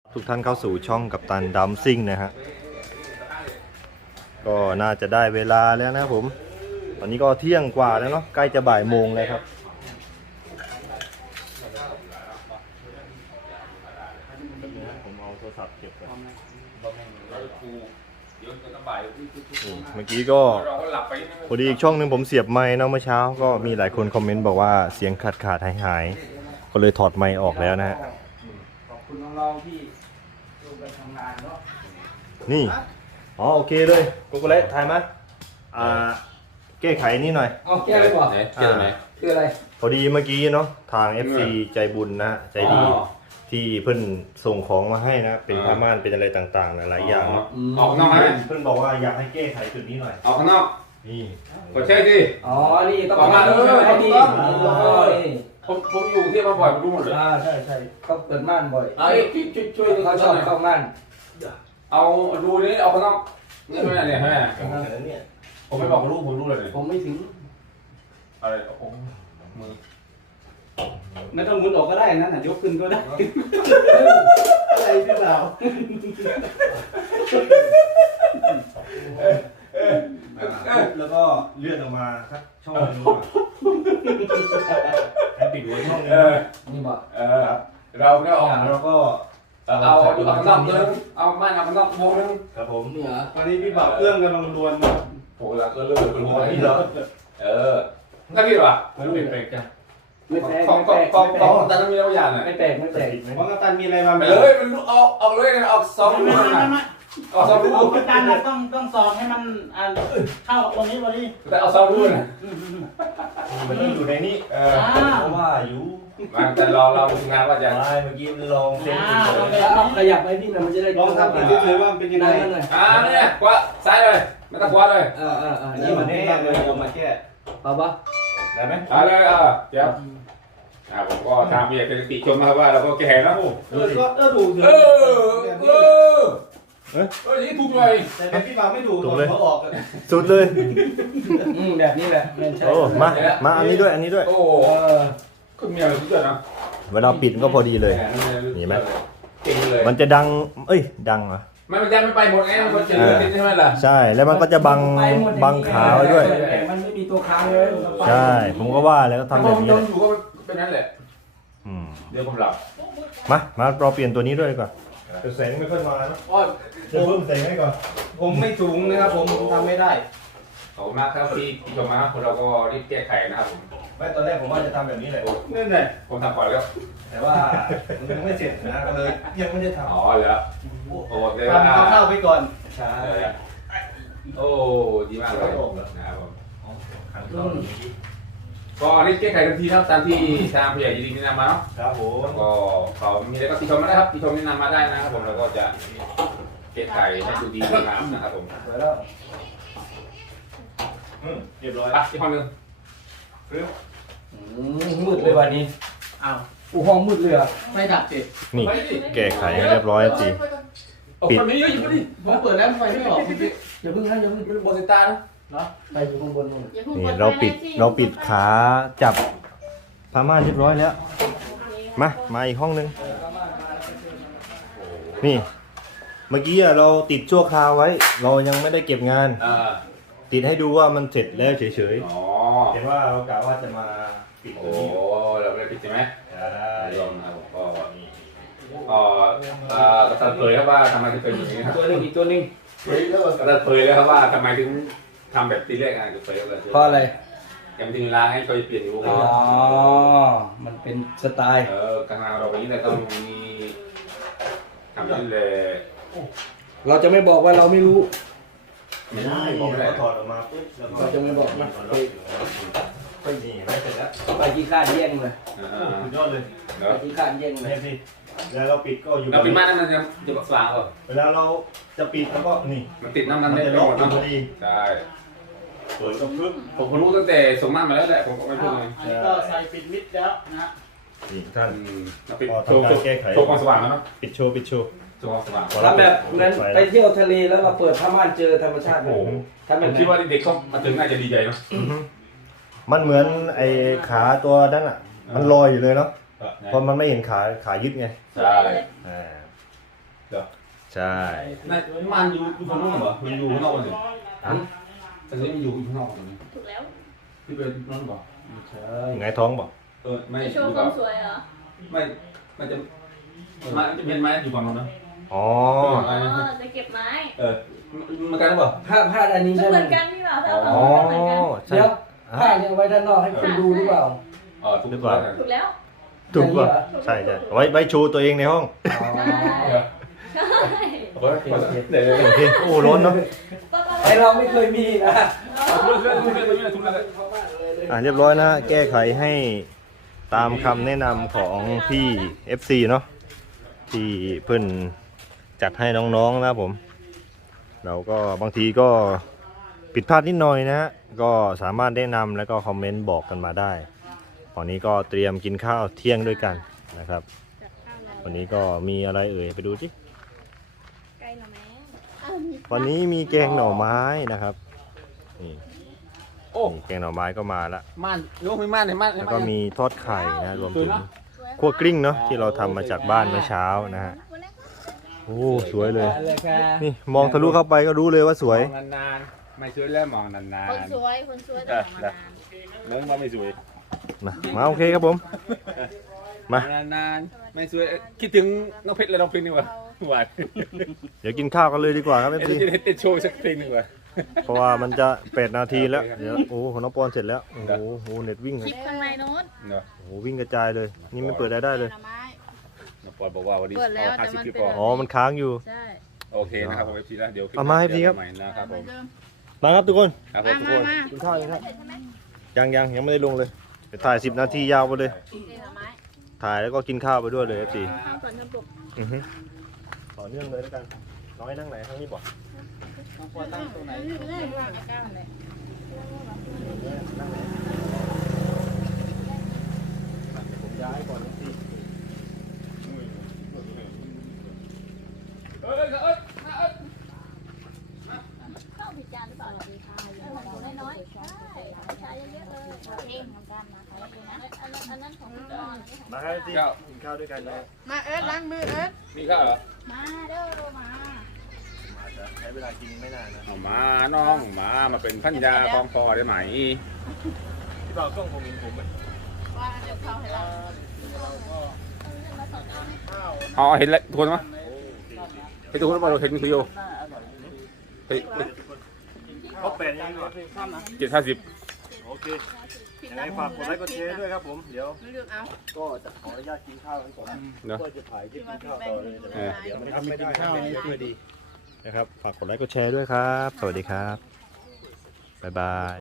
ทุกท่านเข้าสู่ช่องกัปตันดัมซิ่งนะฮะก็น่าจะได้เวลาแล้วนะผมตอนนี้ก็เที่ยงกว่าแล้วเนาะใกล้จะบ่ายโมงเลยครับผมเอาโทรศัพท์เก็บก่อนเมื่อกี้ก็พอดีอีกช่องหนึ่งผมเสียบไมค์เนาะเมื่อเช้าก็มีหลายคนคอมเมนต์บอกว่าเสียงขาดหายก็เลยถอดไมค์ออกแล้วนะฮะขอบคุณน้องๆที่ร่วมกันทำงานเนาะนี่อ๋อโอเคเลยโกโกเล่ถ่ายมาแก้ไขนี่หน่อยเอาแก้เลยบ่แก้ไหนคืออะไรพอดีเมื่อกี้เนาะทาง FC ใจบุญนะใจดีที่เพิ่นส่งของมาให้นะเป็นผ้าม่านเป็นอะไรต่างๆหลายอย่างเนาะออกนอกไหมเพิ่นบอกว่าอยากให้แก้ไขจุดนี้หน่อยออกข้างนอกนี่กดใช่ดิอ๋อนี่ต้องมานี่ผมอยู่ที่มาบ่อยผมรู้หมดเลยใช่ต้องเปิดม่านบ่อยช่วยเขาชอบเข้าม่านเอาดูนี่เอาข้างนอกนี่ใช่ไหมเนี่ยใช่ไหมผมไม่บอกลูกผมรู้เลยผมไม่ถึงอะไรโอ้มือไม่ต้องมุดออกก็ได้นั่นน่ะยกขึ้นก็ได้อะไรพี่สาวแล้วก็เลื่อนออกมาสักช่องนึงให้ปิดหัวช่องนึงนี่บ่เราก็ออกแล้วก็เอาอยู่ข้างนอกนึงเอาม่านเอาข้างนอกโมนึงครับผมนี่เหรอตอนนี้พี่บ่าวเครื่องกำลังรวนนะโหแล้วก็เลิกเป็นหัวที่เหรอถ้าพี่หรอไม่รู้แปลกจ้ะไม่แปลกของแต่ต้องมีอะไรอย่างน่ะไม่แปลกเพราะน้ำตาลมีอะไรมาเลยมันออกเลยออกสองลูกนะออกสองลูกการต้องสอบให้มันเข้าตรงนี้พอดีแต่เอาสองลูกนะมันต้องอยู่ในนี้เพราะว่าอยู่มันแต่เราทำงานว่าจะไม่เมื่อกี้ลองเซ็นขยับไปพี่มันจะได้ลองทำดูเฉยๆว่าเป็นยังไงเนี่ยขวาซ้ายเลยไม่ต้องขวาเลยนี่มันนี่เลยเอามาแค่เอาปะได้ไหมเลยเดี๋ยวผมก็ทำเบียร์เป็นติชมมาว่าเราก็แก่แล้วก็ถูกนี่ถูกเลยแต่พี่บ่าวไม่ถูกเลยเขาออกสุดเลยแบบนี้แหละโอ้มาอันนี้ด้วยโอ้ก็มีอะไรทุกอย่างนะเวลาปิดก็พอดีเลยนี่ไหมมันจะดังดังเหรอมันยังไม่ไปหมดไงมันจะเหลือติดใช่ไหมล่ะใช่แล้วมันก็จะบังขาไว้ด้วยมันไม่มีตัวค้างเลยใช่ผมก็ว่าแล้วก็ทำแบบนี้เลยอยู่ก็เป็นนั้นแหละเดี๋ยวผมหลับมาเราเปลี่ยนตัวนี้ด้วยดีกว่าแสงไม่ค่อยมานะเดี๋ยวเพิ่มแสงให้ก่อนผมไม่สูงนะครับผมทำไม่ได้ขอบคุณมากครับที่ชมมาคนเราก็รีบแก้ไขนะครับผมไม่ตอนแรกผมว่าจะทำแบบนี้แหละนั่นแหละผมทำก่อนแล้วแต่ว่ามันยังไม่เสร็จนะก็เลยยังไม่ได้ทำแล้วโอ้เดี๋ยวทำเข้าไปก่อนใช่โอ้ดีมากเลยนะครับผมก็รีบแก้ไขทันทีนะครับตามที่ทางผู้ใหญ่ยินดีแนะนำมาเนาะครับผมก็เขามีอะไรก็ติชมมาได้ครับติชมแนะนำมาได้นะครับผมแล้วก็จะแก้ไขให้ดูดีงามนะครับผมแล้วเรียบร้อยที่ห้องนึงมืดเลยวันนี้อ้าวห้องมืดเลยไม่ดับสินี่แก้ไขเรียบร้อยสิปิดคนนี้อยู่คนนี้ผมเปิดแล้วไฟไม่ออกอย่าเพิ่งบนสตาร์นะไปอยู่ข้างบนนี่เราปิดขาจับผ้าม่านเรียบร้อยแล้วมาอีกห้องนึงนี่เมื่อกี้เราติดชั่วคราวไว้เรายังไม่ได้เก็บงานติดให้ดูว่ามันเสร็จแล้วเฉยๆเห็นว่าเรากะว่าจะมาปิดตัวนี้เราไม่ได้ปิดใช่ไหมใช่ลองนะก็ตัดเผยครับว่าทำไมถึงเป็นอย่างนี้ครับอีกตัวนึงตัดเผยแล้วครับว่าทำไมถึงทำแบบตีเลขอะไรตัดเผยเลยเพราะอะไรยังถึงเวลาให้เขาเปลี่ยนอยู่มันเป็นสไตล์การงานเราวันนี้เลยต้องมีทำนี่เลยเราจะไม่บอกว่าเราไม่รู้ไม่ได้ถอดออกมาปุ๊บเราจะไม่บอกนะก็นี่ไม่เสร็จแล้วไปที่คาดแย่งเลยยอดเลยไปที่คาดแย่งเลยพี่แล้วเราปิดก็อยู่เราปิดม่านนั่นมันจะบักสว่างก่อนเวลาเราจะปิดแล้วก็นี่มันติดน้ำมันได้หมดน้ำพอดีใช่เปิดก็ปึ๊บผมรู้ตั้งแต่ส่งม่านมาแล้วแหละผมก็ไม่พูดเลยอันนี้ก็ใส่ปิดมิดแล้วนะนี่ท่านปิดโชว์ความสว่างแล้วเนาะปิดโชว์โชว์ความสว่างทำแบบนั้นไปเที่ยวทะเลแล้วเราเปิดผ้าม่านเจอธรรมชาติผมคิดว่าเด็กเขามาถึงน่าจะดีใจเนาะมันเหมือนไอ้ขาตัวนั้นอ่ะมันลอยอยู่เลยเนาะเพราะมันไม่เห็นขายึดไงใช่เดี๋ยวใช่นายมันอยู่ข้างนอกเหรอมันอยู่ข้างนอกเลยแต่นี่มันอยู่ข้างนอกตรงนี้ถูกแล้วที่เป็นนั่นเหรอใช่ไงท้องบอกไม่จะโชว์ความสวยเหรอไม่มันจะเป็นไม้อยู่ฝั่งนู้นนะอ๋ออ๋อจะเก็บไม้มันกันหรือเปล่าผ้าอันนี้ก็ใช่เหไหมมือนกันพี่บ่าวถ้าอ๋อเอาเหมือนกันใช่เดี๋ยวผ้าเนี่ยไว้ด้านนอกให้คนดูหรือเปล่าถูกป่ะถูกแล้วถูกป่ะใช่ใช่ไว้ชูตัวเองในห้องอ๋อใช่เดี๋ยวโอเคโอ้ร้อนเนาะไอเราไม่เคยมีนะเรียบร้อยนะ แก้ไขให้ตามคำแนะนำของพี่ FC เนาะที่เพิ่นจัดให้น้องๆนะผม เราก็บางทีก็ผิดพลาดนิดหน่อยนะฮะก็สามารถแนะนำแล้วก็คอมเมนต์บอกกันมาได้ตอนนี้ก็เตรียมกินข้าวเที่ยงด้วยกันนะครับ วันนี้ก็มีอะไรเอ่ยไปดูสิไกลหน่อแม่วันนี้มีแกงหน่อไม้นะครับนี่โอ้แกงหน่อไม้ก็มาแล้วม่านยกไม่ม่านเลยม่านแล้วก็มีทอดไข่นะรวมถึงคั่วกลิ้งเนาะที่เราทำมาจากบ้านเมื่อเช้านะฮะโอ้สวยเลย นี่มองทะลุเข้าไปก็รู้เลยว่าสวยนานๆไม่สวยแล้วมองนานคนสวยแต่มานานๆเนื้อว่าไม่สวยมาโอเคครับผมมานานๆไม่สวยคิดถึงน้องเพชรและน้องพินดีกว่าหวานเดี๋ยวกินข้าวกันเลยดีกว่าครับเดี๋ยวพี่จะได้เต้นโชว์สักเพลงหนึ่งว่ะเพราะว่ามันจะ8 นาทีแล้วเดี๋ยวโอ้ของน้องปอนเสร็จแล้วโอ้โหเน็ตวิ่งคลิปข้างในโน้นเนาะโอ้โหวิ่งกระจายเลย นี่ไม่เปิดได้เลยหน่อไม้น้องปอนบอกว่าวันนี้เปิดแล้วเอาแต่มัน 50คลิปเป็นก่อนอ๋อมันค้างอยู่ใช่โอเคนะครับผม FC แล้วเดี๋ยวเอามาให้พี่ครับใหม่นะครับผมมาครับทุกคนครับผมทุกคนกินข้าวกันครับยังไม่ได้ลงเลยเดี๋ยวถ่าย10 นาทียาวไปเลยนี่หน่อไม้ถ่ายแล้วก็กินข้าวไปด้วยเลย FC ข้าวก่อนกระปุกอือฮึต่อเนื่องเลยแล้วกันน้อยนั่งไหนทั้งนี้บอกตั้งตรงไหนไม่ว่างไอ้ก้าวเลยนั่งไหนผมย้ายก่อนสิข้าวผิดจานหรือเปล่าของน้อยๆใช่ใช้เยอะๆเลยเองของการมาขายเองนะอันนั้นของพี่จอนมาให้สิกินข้าวด้วยกันนะมาเอิร์ธล้างมือเอิร์ธมีข้าวเหรอมาเด้อมาอาจจะใช้เวลากินไม่นานนะเอามาน้องมาเป็นพันยาของพ่อได้ไหมพี่บ่าวกล้องผมเห็นผมไหมว่าเดี๋ยวเขาให้เราอ๋อเห็นแล้วทุกคนมั้ยเห็นทุกคนป่ะเราเห็นคุยโยเฮ้ยเขา8ยังดีกว่า 750 โอเคยังไงฝากกดไลค์กดแชร์ด้วยครับผมเดี๋ยวไม่เลือกเอาก็จะขออนุญาตกินข้าวกันก่อนเนาะก็จะถ่ายคลิปกินข้าวต่อเลยแต่ว่าเออเดี๋ยวมันทำไม่ได้ข้าวนี่เพื่อดีนะครับฝากกดไลค์กดแชร์ด้วยครับ สวัสดีครับบ๊ายบาย